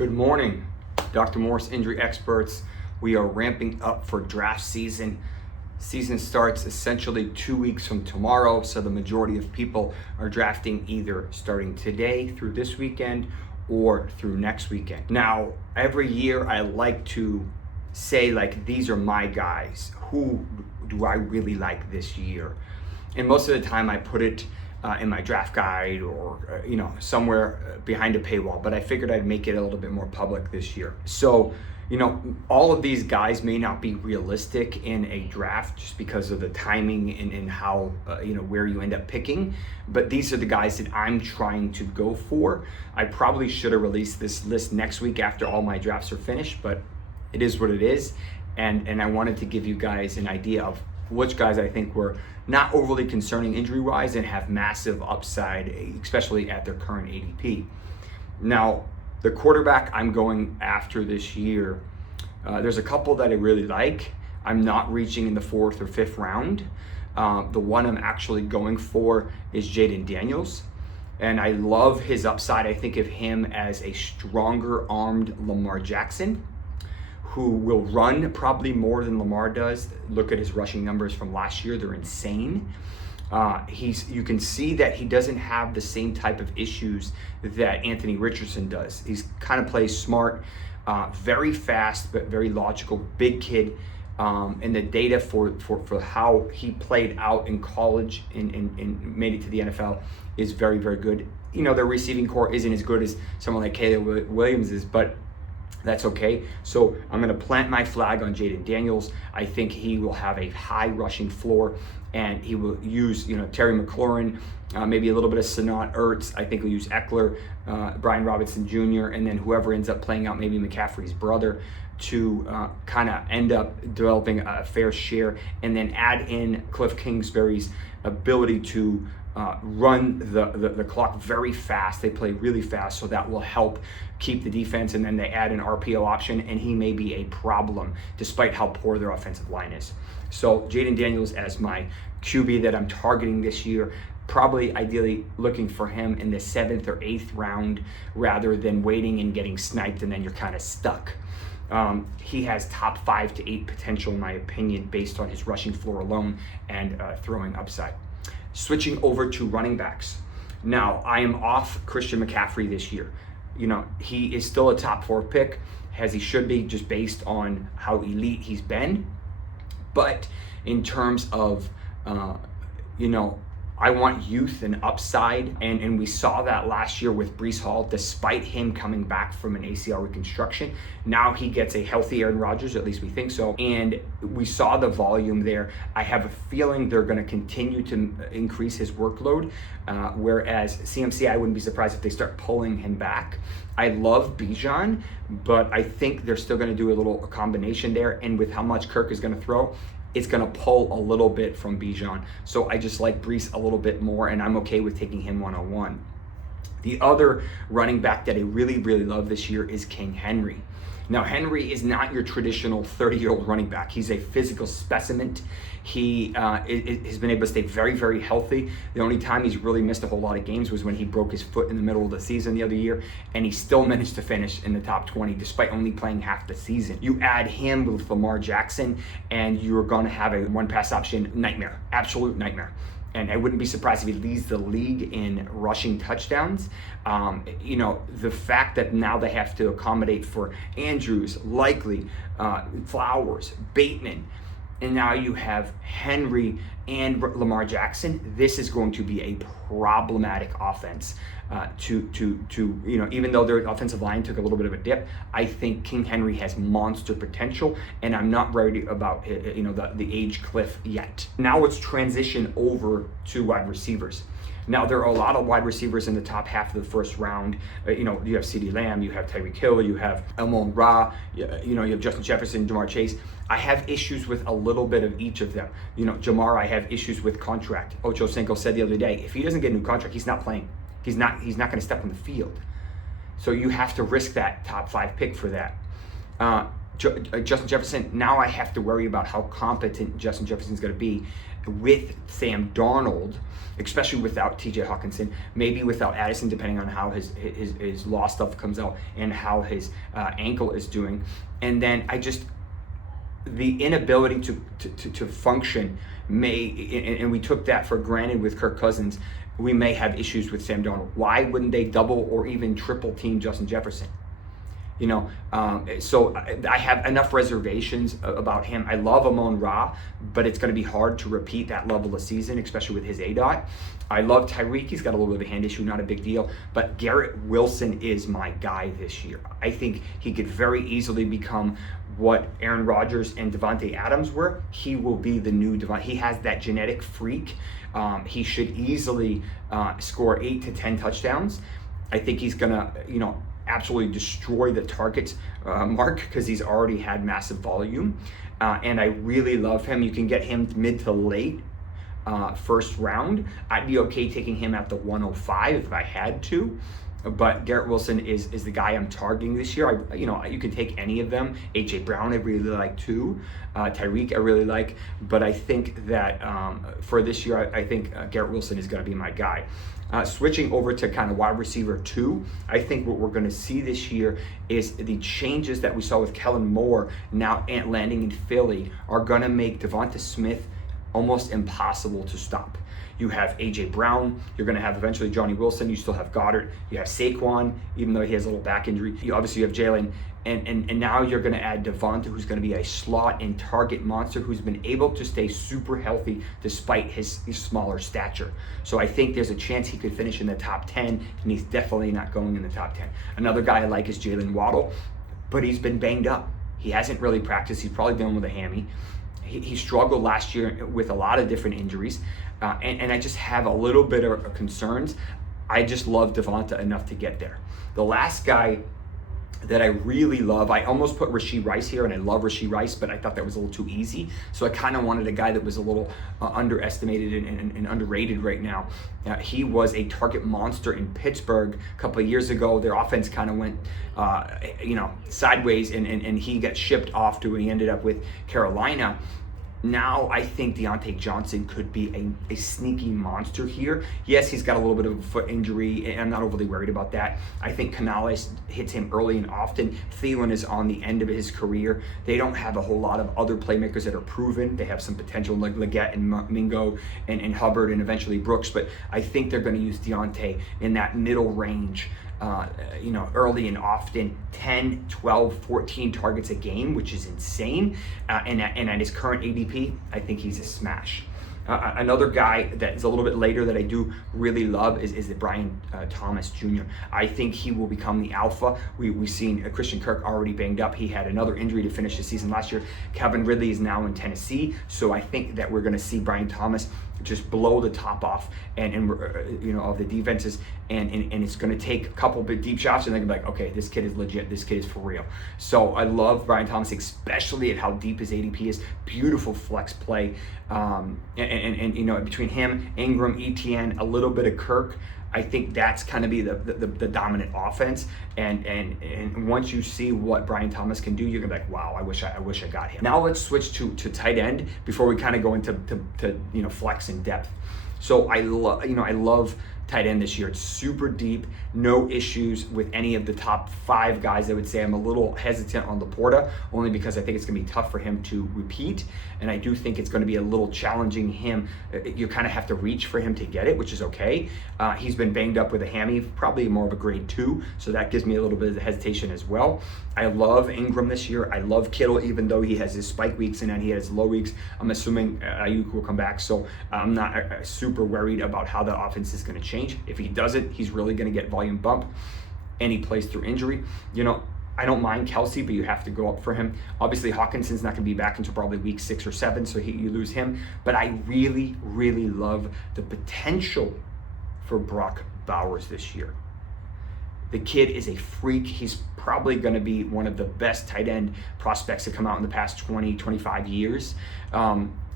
Good morning, Dr. Morse, Injury Experts. We are ramping up for draft season. Season starts essentially 2 weeks from tomorrow, so the majority of people are drafting either starting today through this weekend or through next weekend. Now, every year I like to say, like, these are my guys. Who do I really like this year? And most of the time I put it in my draft guide or somewhere behind a paywall, but I figured I'd make it a little bit more public this year. So all of these guys may not be realistic in a draft just because of the timing and how where you end up picking, but these are the guys that I'm trying to go for. I probably should have released this list next week after all my drafts are finished, but it is what it is, and I wanted to give you guys an idea of which guys I think were not overly concerning injury-wise and have massive upside, especially at their current ADP. Now, the quarterback I'm going after this year, there's a couple that I really like. I'm not reaching in the 4th or 5th round. The one I'm actually going for is Jayden Daniels, and I love his upside. I think of him as a stronger armed Lamar Jackson, who will run probably more than Lamar does. Look at his rushing numbers from last year, they're insane. You can see that he doesn't have the same type of issues that Anthony Richardson does. He's kind of plays smart, very fast, but very logical, big kid. And the data for how he played out in college and made it to the NFL is very, very good. Their receiving core isn't as good as someone like Caleb Williams is, but that's okay. So I'm going to plant my flag on Jayden Daniels. I think he will have a high rushing floor, and he will use Terry McLaurin, maybe a little bit of Sanat Ertz. I think he'll use Eckler, Brian Robinson Jr., and then whoever ends up playing out, maybe McCaffrey's brother, to kind of end up developing a fair share, and then add in Cliff Kingsbury's ability to run the clock very fast. They play really fast, so that will help keep the defense, and then they add an RPO option, and he may be a problem despite how poor their offensive line is. So Jayden Daniels as my QB that I'm targeting this year, probably ideally looking for him in the 7th or 8th round rather than waiting and getting sniped and then you're kind of stuck. He has top 5 to 8 potential in my opinion based on his rushing floor alone and throwing upside. Switching over to running backs. Now, I am off Christian McCaffrey this year. He is still a top 4 pick, as he should be, just based on how elite he's been. But in terms of, I want youth and upside, and we saw that last year with Breece Hall, despite him coming back from an ACL reconstruction. Now he gets a healthy Aaron Rodgers, at least we think so, and we saw the volume there. I have a feeling they're going to continue to increase his workload, whereas CMC, I wouldn't be surprised if they start pulling him back. I love Bijan, but I think they're still going to do a little combination there, and with how much Kirk is going to throw, it's going to pull a little bit from Bijan. So I just like Breece a little bit more, and I'm okay with taking him 101. The other running back that I really, really love this year is King Henry. Now, Henry is not your traditional 30-year-old running back. He's a physical specimen. He has been able to stay very, very healthy. The only time he's really missed a whole lot of games was when he broke his foot in the middle of the season the other year, and he still managed to finish in the top 20 despite only playing half the season. You add him with Lamar Jackson, and you're going to have a one-pass option nightmare, absolute nightmare. And I wouldn't be surprised if he leads the league in rushing touchdowns. The fact that now they have to accommodate for Andrews, Likely, Flowers, Bateman, and now you have Henry and Lamar Jackson. This is going to be a problematic offense. Even though their offensive line took a little bit of a dip, I think King Henry has monster potential, and I'm not worried about the age cliff yet. Now let's transition over to wide receivers. Now, there are a lot of wide receivers in the top half of the first round. You have CeeDee Lamb, you have Tyreek Hill, you have Amon Ra, you have Justin Jefferson, Jamar Chase. I have issues with a little bit of each of them. Jamar, I have issues with contract. Ocho Cinco said the other day, if he doesn't get a new contract, he's not playing. He's not going to step on the field. So you have to risk that top 5 pick for that. Justin Jefferson, now I have to worry about how competent Justin Jefferson's going to be. with Sam Darnold, especially without TJ Hawkinson, maybe without Addison, depending on how his law stuff comes out and how his ankle is doing. And then the inability to function and we took that for granted with Kirk Cousins. We may have issues with Sam Darnold. Why wouldn't they double or even triple team Justin Jefferson? So I have enough reservations about him. I love Amon-Ra, but it's going to be hard to repeat that level of season, especially with his ADOT. I love Tyreek. He's got a little bit of a hand issue, not a big deal. But Garrett Wilson is my guy this year. I think he could very easily become what Aaron Rodgers and Devontae Adams were. He will be the new Devontae. He has that genetic freak. He should easily score 8 to 10 touchdowns. I think he's going to, absolutely destroy the targets mark because he's already had massive volume. And I really love him. You can get him mid to late first round. I'd be okay taking him at the 105 if I had to. But Garrett Wilson is the guy I'm targeting this year. You can take any of them. AJ Brown I really like too. Tyreek I really like. But I think that for this year, I think Garrett Wilson is going to be my guy. Switching over to kind of wide receiver 2, I think what we're going to see this year is the changes that we saw with Kellen Moore now landing in Philly are going to make Devonta Smith almost impossible to stop. You have AJ Brown, you're going to have eventually Johnny Wilson, you still have Goddard, you have Saquon, even though he has a little back injury. You have Jalen, and now you're going to add Devonta, who's going to be a slot and target monster who's been able to stay super healthy despite his smaller stature. So I think there's a chance he could finish in the top 10, and he's definitely not going in the top 10. Another guy I like is Jalen Waddle, but he's been banged up. He hasn't really practiced. He's probably dealing with a hammy. He struggled last year with a lot of different injuries, and I just have a little bit of concerns. I just love Devonta enough to get there. The last guy that I really love, I almost put Rashee Rice here, and I love Rashee Rice, but I thought that was a little too easy. So I kind of wanted a guy that was a little underestimated and underrated right now. He was a target monster in Pittsburgh a couple of years ago. Their offense kind of went sideways, and he got shipped off to, and he ended up with Carolina. Now I think Deontay Johnson could be a sneaky monster here. Yes, he's got a little bit of a foot injury, and I'm not overly worried about that. I think Canales hits him early and often. Thielen is on the end of his career. They don't have a whole lot of other playmakers that are proven. They have some potential like Leggett and Mingo and Hubbard and eventually Brooks, but I think they're going to use Deontay in that middle range. Early and often, 10, 12, 14 targets a game, which is insane. And at his current ADP, I think he's a smash. Another guy that is a little bit later that I do really love is the Brian Thomas Jr. I think he will become the alpha. We've seen Christian Kirk already banged up. He had another injury to finish the season last year. Calvin Ridley is now in Tennessee, so I think that we're going to see Brian Thomas just blow the top off of the defenses, and it's going to take a couple big deep shots, and they're going to be like, okay, this kid is legit, this kid is for real. So I love Brian Thomas, especially at how deep his ADP is. Beautiful flex play, and between him, Ingram, Etienne, a little bit of Kirk, I think that's kind of be the dominant offense, and once you see what Brian Thomas can do, you're gonna be like, wow, I wish I got him. Now let's switch to tight end before we kind of go into flex in depth. So I love tight end this year. It's super deep, no issues with any of the top 5 guys. I would say I'm a little hesitant on Laporta, only because I think it's going to be tough for him to repeat, and I do think it's going to be a little challenging him. You kind of have to reach for him to get it, which is okay. He's been banged up with a hammy, probably more of a grade 2, so that gives me a little bit of hesitation as well. I love Ingram this year. I love Kittle, even though he has his spike weeks and then he has low weeks. I'm assuming Ayuk will come back, so I'm not super worried about how the offense is going to change. If he doesn't, he's really going to get volume bump, and he plays through injury. I don't mind Kelsey, but you have to go up for him. Obviously, Hawkinson's not going to be back until probably week 6 or 7, so you lose him. But I really, really love the potential for Brock Bowers this year. The kid is a freak. He's probably going to be one of the best tight end prospects to come out in the past 20, 25 years.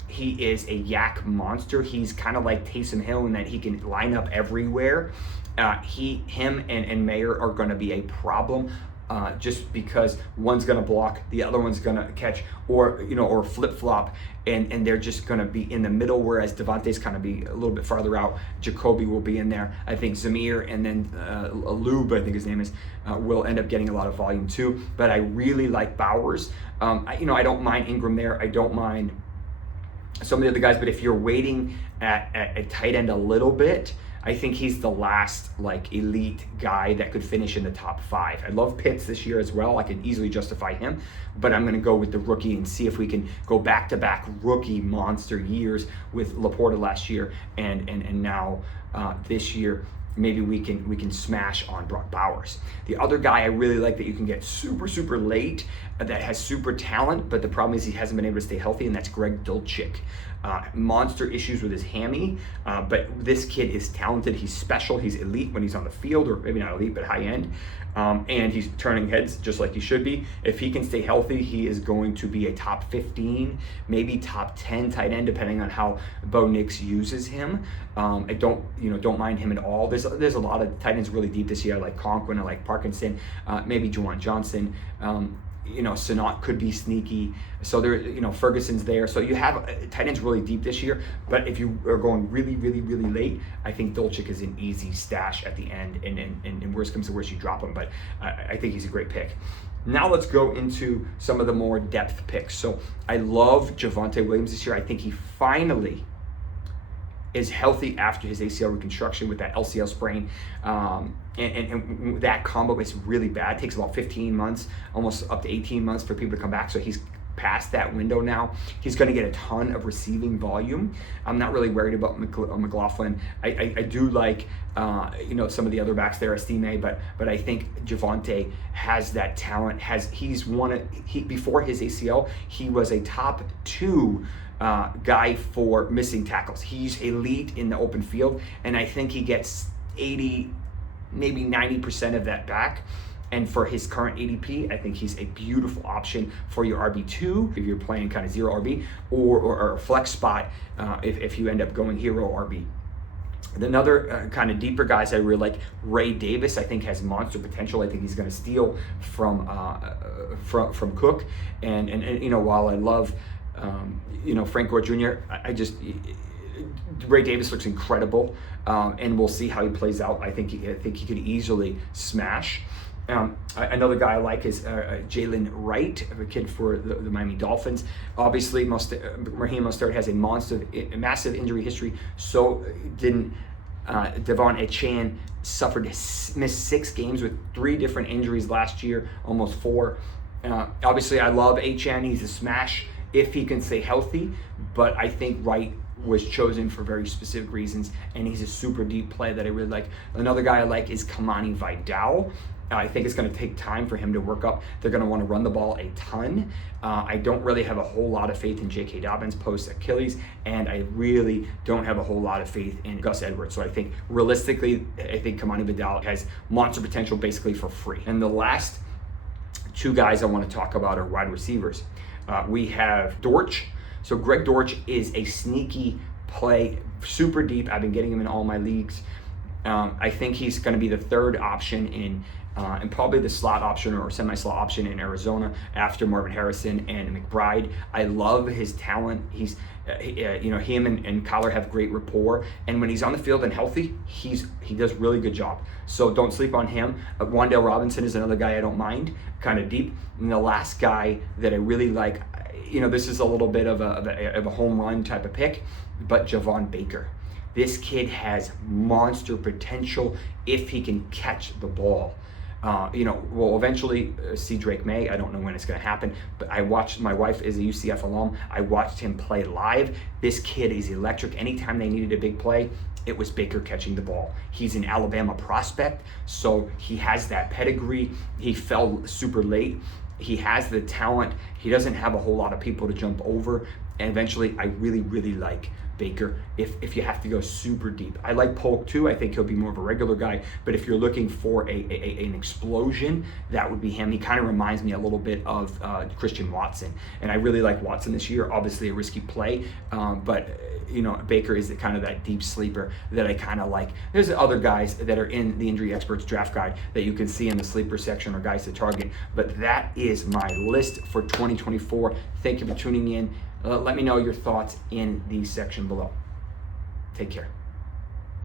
He is a yak monster. He's kind of like Taysom Hill in that he can line up everywhere. Him and Mayer are going to be a problem just because one's going to block, the other one's going to catch, or flip flop, and they're just going to be in the middle. Whereas Devontae's kind of be a little bit farther out. Jacoby will be in there. I think Zamir and then Lube, I think his name is, will end up getting a lot of volume too. But I really like Bowers. I don't mind Ingram there. I don't mind some of the other guys. But if you're waiting at tight end a little bit, I think he's the last elite guy that could finish in the top 5. I love Pitts this year as well. I can easily justify him, but I'm going to go with the rookie and see if we can go back-to-back rookie monster years with Laporta last year and now this year. Maybe we can smash on Brock Bowers. The other guy I really like that you can get super late, that has super talent, but the problem is he hasn't been able to stay healthy, and that's Greg Dulcich. Monster issues with his hammy, but this kid is talented. He's special. He's elite when he's on the field, or maybe not elite, but high end. And he's turning heads just like he should be. If he can stay healthy, he is going to be a top 15, maybe top 10 tight end, depending on how Bo Nix uses him. I don't mind him at all. There's a lot of tight ends really deep this year. I like Conklin, I like Parkinson, maybe Juwan Johnson. Sanat could be sneaky. So there, Ferguson's there. So you have tight ends really deep this year. But if you are going really late, I think Dulcich is an easy stash at the end. And worst comes to worst, you drop him. But I think he's a great pick. Now let's go into some of the more depth picks. So I love Javonte Williams this year. I think he finally is healthy after his ACL reconstruction with that LCL sprain. And that combo is really bad. It takes about 15 months, almost up to 18 months for people to come back. So he's past that window now. He's going to get a ton of receiving volume. I'm not really worried about McLaughlin. I do like some of the other backs there, Estime, but I think Javonte has that talent. Before his ACL, he was a top 2 guy for missing tackles. He's elite in the open field, and I think he gets 80, maybe 90% of that back. And for his current ADP, I think he's a beautiful option for your RB2 if you're playing kind of zero RB, or a flex spot if you end up going hero RB. Another kind of deeper guys I really like, Ray Davis, I think has monster potential. I think he's going to steal from Cook. And while I love Frank Gore Jr., Ray Davis looks incredible, and we'll see how he plays out. I think he could easily smash. Another guy I like is Jalen Wright, a kid for the Miami Dolphins. Obviously, Raheem Mostert has a massive injury history. So didn't Devon Achane. Missed 6 games with 3 different injuries last year, almost 4. Obviously, I love Achane. He's a smash if he can stay healthy. But I think Wright was chosen for very specific reasons, and he's a super deep play that I really like. Another guy I like is Kamani Vidal. I think it's going to take time for him to work up. They're going to want to run the ball a ton. I don't really have a whole lot of faith in J.K. Dobbins post Achilles, and I really don't have a whole lot of faith in Gus Edwards. So I think realistically, I think Kamani Vidal has monster potential basically for free. And the last 2 guys I want to talk about are wide receivers. We have Dortch. So Greg Dortch is a sneaky play, super deep. I've been getting him in all my leagues. I think he's going to be the 3rd option and probably the slot option or semi-slot option in Arizona after Marvin Harrison and McBride. I love his talent. He's, him and Kyler have great rapport, and when he's on the field and healthy, he does really good job. So don't sleep on him. Wan'Dale Robinson is another guy I don't mind, kind of deep. And the last guy that I really like, this is a little bit of a home run type of pick, but Javon Baker. This kid has monster potential if he can catch the ball. We'll eventually see Drake May. I don't know when it's going to happen, but my wife is a UCF alum. I watched him play live. This kid is electric. Anytime they needed a big play, it was Baker catching the ball. He's an Alabama prospect, so he has that pedigree. He fell super late. He has the talent. He doesn't have a whole lot of people to jump over, And eventually, I really, really like Baker if you have to go super deep. I like Polk too. I think he'll be more of a regular guy, but if you're looking for an explosion, that would be him. He kind of reminds me a little bit of Christian Watson, and I really like Watson this year. Obviously a risky play, but you know, Baker is kind of that deep sleeper that I kind of like. There's other guys that are in the Injury Experts draft guide that you can see in the sleeper section or guys to target, but that is my list for 2024. Thank you for tuning in. Let me know your thoughts in the section below. Take care.